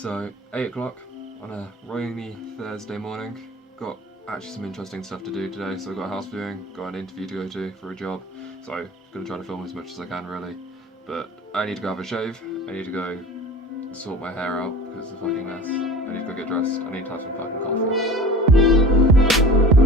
So, 8 o'clock on a rainy Thursday morning. Got actually some interesting stuff to do today. So, I've got a house viewing, got an interview to go to for a job. So, I'm going to try to film as much as I can, really. But I need to go have a shave. I need to go sort my hair out because it's a fucking mess. I need to go get dressed. I need to have some fucking coffee.